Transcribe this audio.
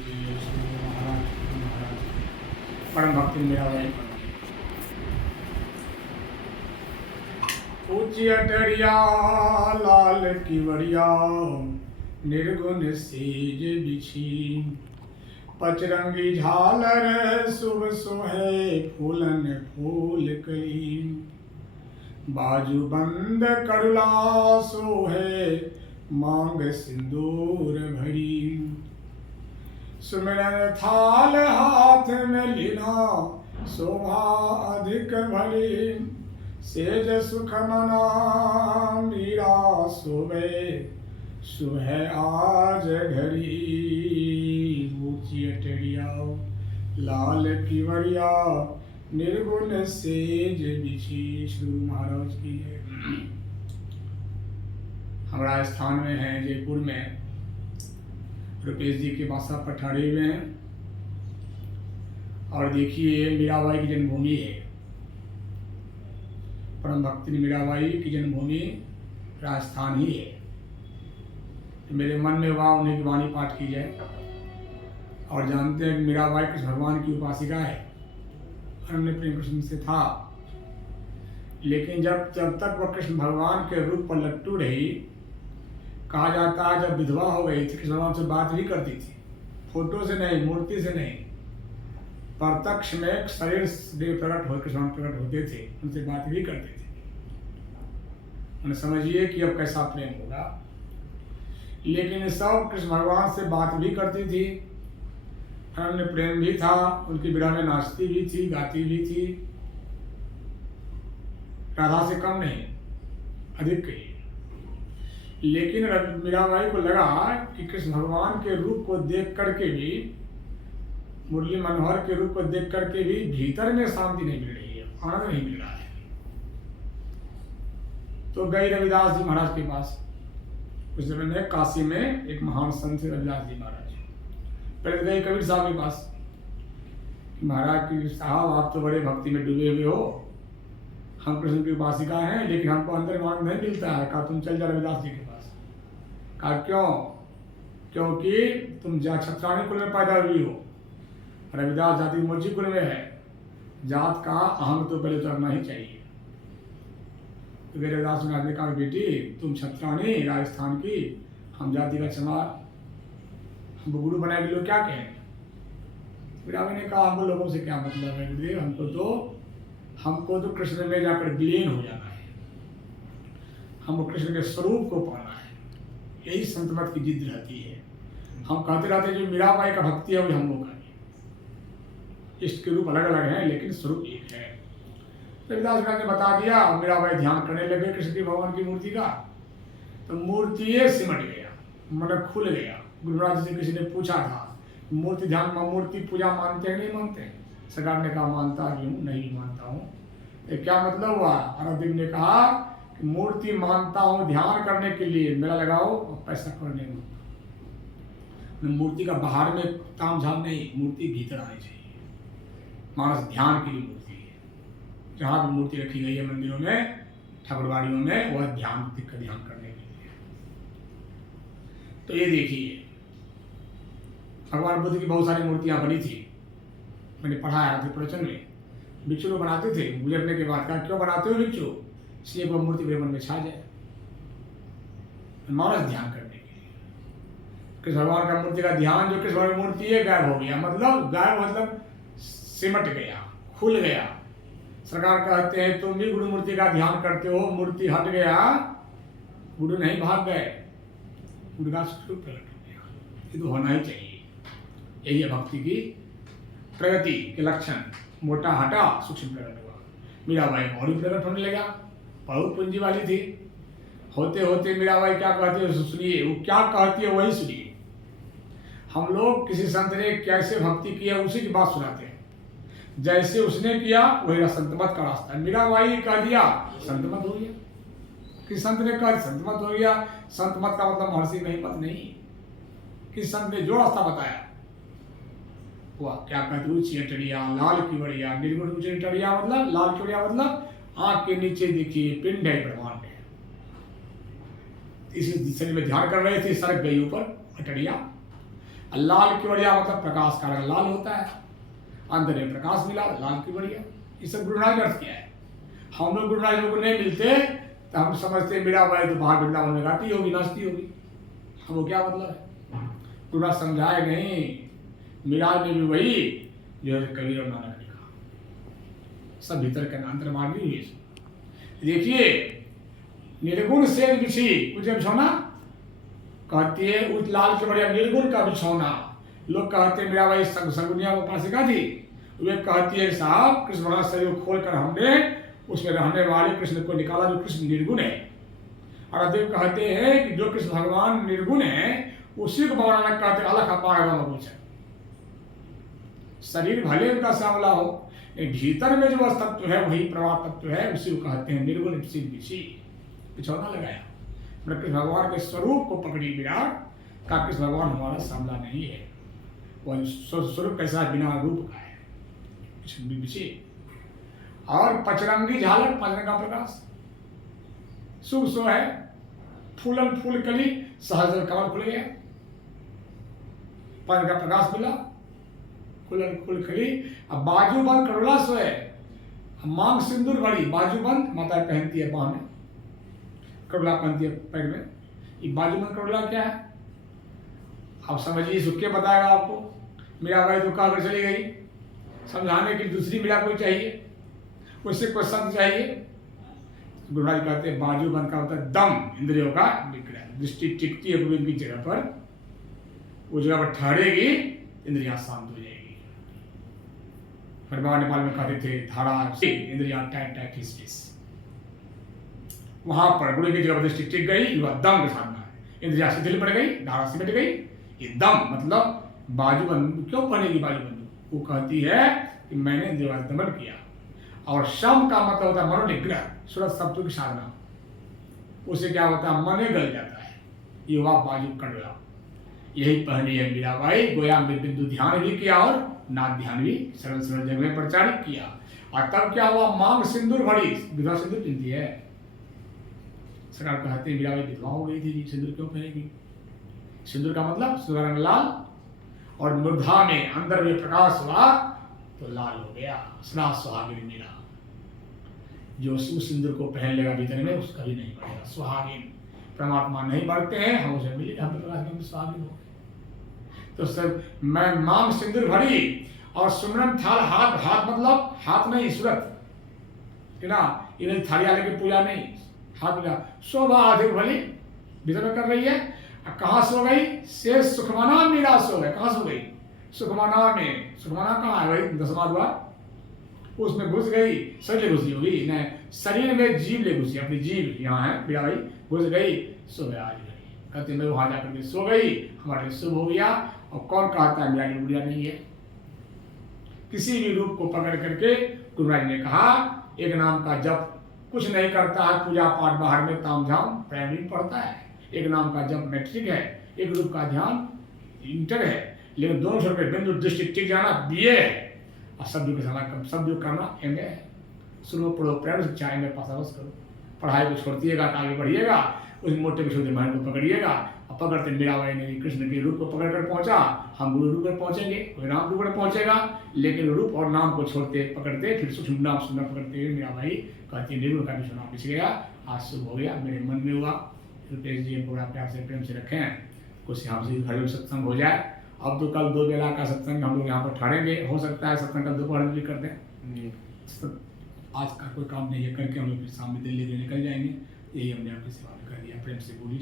जय श्री महाराज परम भक्ति मेरा भाई ऊंची अटरिया लाल की वरिया निर्गुण सेज बिछी पचरंगी झालर शुभ सोहे फूलन फूल कली बाजू बंद करुला सोहे मांग सिंदूर भरी सुमिरन थाल हाथ में लीना शोभा अधिक भरी सेज सुख मना मीरा सोवे सुबह आज घड़ी ऊंची अटरिया लाल की वरिया निर्गुण सेज बिछी। श्री महाराज की है। हम राजस्थान में हैं, जयपुर में रुपेश जी के बासा पर ठहरे हुए हैं और देखिए मीराबाई की जन्मभूमि है। परम भक्ति मीराबाई की जन्मभूमि राजस्थान ही है। मेरे मन में वहाँ उन्हीं की वाणी पाठ की जाए और जानते हैं कि मीराबाई कृष्ण भगवान की उपासिका है। अन्य प्रेम कृष्ण से था, लेकिन जब तक वह कृष्ण भगवान के रूप पर लट्टू रही, कहा जाता है जब विधवा हो गई थी कृष्ण भगवान से बात भी करती थी, फोटो से नहीं, मूर्ति से नहीं, प्रत्यक्ष में शरीर से प्रकट हो कृष्ण प्रकट होते थे, उनसे बात भी करते थे। उन्हें समझिए कि अब कैसा प्रेम होगा। लेकिन सब कृष्ण भगवान से बात भी करती थी, अन्य प्रेम भी था, उनकी विरह में नाचती भी थी, गाती भी थी, राधा से कम नहीं, अधिक कही। लेकिन मीराबाई को लगा कि कृष्ण भगवान के रूप को देख करके भी, मुरली मनोहर के रूप को देख करके भी भीतर में शांति नहीं मिल रही है, आनंद नहीं मिल रहा है। तो गई रविदास जी महाराज के पास। उस समय में काशी में एक महान संत थे रविदास जी महाराज। पहले गए कबीर साहब के पास, महाराज की साहब आप तो बड़े भक्ति में डूबे हुए हो, हम कृष्ण की उपासिका हैं, लेकिन हमको अंदर मान नहीं मिलता है। कहा तुम चल जा रविदास जी के पास। कहा क्यों? क्योंकि तुम छत्राणी कुल में पैदा हुई हो, रविदास जाति मोची कुल में है, जात का अहम तो पहले उतरना ही चाहिए। तो रविदास महाराज ने कहा बेटी तुम छत्राणी राजस्थान की, हम जाति का चमार, हमको गुरु बनाए के लोग क्या कहें? मीराबाई ने कहा हमको लोगों से क्या मतलब है गुरुदेव, हमको तो कृष्ण में जाकर विलीन हो जाना है, हमको कृष्ण के स्वरूप को पाना है, यही संत मत की जिद रहती है। हम कहते रहते जो मीराबाई का भक्ति है वही हम लोग का। इष्ट के रूप अलग अलग हैं लेकिन स्वरूप एक है। रविदास ने बता दिया, मीराबाई ध्यान करने लगे कृष्ण की भगवान की मूर्ति का, तो मूर्ति सिमट गया, मन खुल गया। गुरुराज से किसी ने पूछा था मूर्ति ध्यान मूर्ति पूजा मानते हैं नहीं मानते हैं? सरकार ने कहा मानता भी हूँ, नहीं भी मानता हूँ। ये क्या मतलब हुआ? अरविंद ने कहा कि मूर्ति मानता हूँ ध्यान करने के लिए, मेरा लगाओ और पैसा करने में। मूर्ति का बाहर में ताम झाम नहीं, मूर्ति भीतर आनी चाहिए। मानस ध्यान के लिए मूर्ति है। जहाँ भी मूर्ति रखी गई है मंदिरों में, ठाकुरबाड़ियों में, वह ध्यान का ध्यान करने के लिए। तो ये देखिए भगवान बुद्ध की बहुत सारी मूर्तियाँ बनी थी, मैंने पढ़ाया था प्रवचन में। भिक्षु लोग बनाते थे, गुजरने के बाद कहा क्यों बनाते हो भिक्षु? इसलिए वह मूर्ति मेरे मन में छा जाए, मानस ध्यान करने के लिए। कृष्ण भगवान का मूर्ति का ध्यान जो कृष्ण भगवान की मूर्ति है गायब हो गया, मतलब गायब मतलब सिमट गया, खुल गया। सरकार कहते हैं तुम भी गुरु मूर्ति का ध्यान करते हो, मूर्ति हट गया, गुरु नहीं भाग गए, गुरु का स्वरूप प्रकट हो गया। ये तो होना ही चाहिए। यही है भक्ति की प्रगति के लक्षण। मोटा हटा, सूक्ष्म प्रकट हुआ। मीराबाई और भी प्रकट होने लगा, बहुत पूंजी वाली थी। होते होते मीराबाई क्या कहती है सुनिए, वो क्या कहती है वही सुनिए। हम लोग किसी संत ने कैसे भक्ति किया उसी की बात सुनाते हैं, जैसे उसने किया वही संतमत का रास्ता है। मीराबाई कह दिया संतमत हो गया, किस संत ने कहा संतमत हो गया। संतमत का मतलब महर्षि महिमत नहीं, किस संत ने जो रास्ता बताया हुआ। क्या कहते ऊंची अटरिया लाल की बढ़िया, निर्गुण ऊंची अटरिया मतलब लाल की बढ़िया मतलब आंख के नीचे देखिए पिंड है, ब्रह्मांड है। इसी शरीर में ध्यान कर रहे थे, सरक गई ऊपर अटरिया। लाल केवड़िया मतलब प्रकाश का रंग लाल होता है, अंदर में प्रकाश मिला लाल केवड़िया। ये सब गुरु महाराज ने अर्थ किया है। हम लोग गुरु महाराज को नहीं मिलते तो हम समझते मीराबाई तो बाहर वृंदावन में गाती होगी, नाचती होगी। हमको क्या मतलब है? गुरु महाराज समझाए नहीं, मीरा ने भी वही जो है कबीर और नानक ने कहा, सब भीतर का अंतर मार्गी हुई। देखिए निर्गुण से बिछी कुछ बिछौना कहती है, उस लाल के बढ़िया निर्गुण का बिछौना। लोग कहते हैं मीराबाई सगुनिया को पास सिखा थी, वे कहती है साहब कृष्ण भगवान शरीर को खोलकर हमने उसमें रहने वाले कृष्ण को निकाला जो कृष्ण निर्गुण है। और अदेव कहते हैं कि जो कृष्ण भगवान निर्गुण है उसी को भगवान कहते अलग अपार कुछ है। शरीर भले उनका सांवला हो, भीतर में जो तत्व है वही प्रवाह तत्व है, उसी को कहते हैं निर्गुण बिछौना लगाया। कृष्ण भगवान के स्वरूप को पकड़ी विराट का, कृष्ण भगवान हमारा सांवला नहीं है, वह स्वरूप कैसा बिना रूप का है। और पचरंगी झालर, पंचरंग का प्रकाश शुभ सो है, फूलन फूल कली सहस्र कमल खुल गया, पंच का प्रकाश मिला, फूलन फूल कली। अब बाजूबंद करोला सो है, मांग सिंदूर बड़ी बाजूबंद माता पहनती है, बाह में करोला पहनती है पैर में। ये बाजूबंद करोला क्या है आप समझिए, सुख के बताएगा आपको। मीराबाई तो कहाँ पर चली गई, समझाने के लिए दूसरी मीरा कोई चाहिए, उससे कोई शब्द चाहिए। गुरु महाराज कहते हैं बाजूबंद का होता है दम, इंद्रियों का विक्रय, दृष्टि टिकती है गोविंद की जगह पर, वो जगह पर ठहरेगी इंद्रियां शांत हो जाएगी। फिर बाबा नेपाल में कहते थे धारा से इंद्रियां टाइट टाइट हिस हिस, वहां पर गुरु की जगह पर दृष्टि टिक गई, युवा दम के साधना है, इंद्रियां शिथिल पड़ गई, धारा सिमट गई। ये दम मतलब बाजूबंद क्यों पहनेगी बाजूबंद, वो कहती है कि मैंने इंद्रियों का दमन किया। और शम का मतलब होता है मनोनिग्रह, सूरज शब्दों की साधना, उससे क्या होता है मन गल जाता है। ये हुआ बाजू कड़वा, यही पहनी है मीराबाई। गोया में बिंदु ध्यान भी किया और नाद ध्यान भी सरल सरल जगह में प्रचारित किया। और तब क्या हुआ, मांग सिंदूर भरी, विधवा सिंदूर पिनती है। सरकार कहते हैं मीराबाई विधवा हो गई थी, सिंदूर क्यों पहनेगी? सिंदूर का मतलब सुधा रंग लाल, और मूर्धा में अंदर में प्रकाश हुआ तो लाल हो गया। सदा सुहागिन मीरा, जो उस सिंदूर को पहन लेगा भीतर में उसका भी नहीं बढ़ेगा। सुहागिन परमात्मा नहीं बढ़ते हैं, हम उसे मिले, हम तो सुहागिन हो। तो सर मैं मांग सिंदूर भरी और सुमरन थाल, हाथ हाथ मतलब हाथ नहीं सूरत है ना, इन्हें थाली आने की पूजा नहीं, हाथ मिला शोभा अधिक भली भीतर में कर रही है। कहाँ सो गई? से सुखमाना मीरा सो गए। कहाँ सो गई? सुखमाना में। सुखमाना कहाँ है भाई? 10वां द्वार, उसमें घुस गई, शरीर घुसी होगी न, शरीर में जीव ले घुसी, अपनी जीव यहाँ है मीरा भाई, घुस गई, सो गया आज गई। कहते मैं वहां जाकर के सो गई, हमारे लिए शुभ हो गया। और कौन कहता है मीरा की बुढ़िया नहीं है? किसी भी रूप को पकड़ करके गुरु महाराज ने कहा एक नाम का जप कुछ नहीं करता है, पूजा पाठ बाहर में तामझाम प्राइमरी पढ़ता है, एक नाम का जप मैट्रिक है, एक रूप का ध्यान इंटर है, लेकिन दोनों छोड़ के बिंदु दृष्टि टिक जाना बीए है, और शब्द के समय शब्द करना एमए है। सुनो पढ़ो प्रेम से चाहे में पास करो, पढ़ाई को छोड़िएगा तो आगे बढ़िएगा, उस मोटे के छोटे मन को पकड़िएगा। और पकड़ते मीराबाई ने कृष्ण के रूप को पकड़ कर पहुंचा, हम गुरु रूप पर पहुंचेंगे, कोई राम रूप पर पहुंचेगा, लेकिन रूप और नाम को छोड़ते पकड़ते फिर सूक्ष्म नाम सुंदर पकड़ते हुए मीराबाई कहती निर्गुण का बिछोना बिछ गया, आज शुभ हो गया, मेरे मन में हुआ। रुपेश जी बड़ा प्यार से प्रेम से रखें, कुछ यहाँ से घर में सत्संग हो जाए। अब तो कल 2 बेला का सत्संग हम लोग यहाँ पर ठहरेंगे, हो सकता है सत्संग कल दोपहर में भी कर दें। आज का कोई काम नहीं है, करके हम लोग फिर शाम में दिल्ली निकल जाएंगे। यही हमने आपकी सेवा में कर दिया। प्रेम से बोली।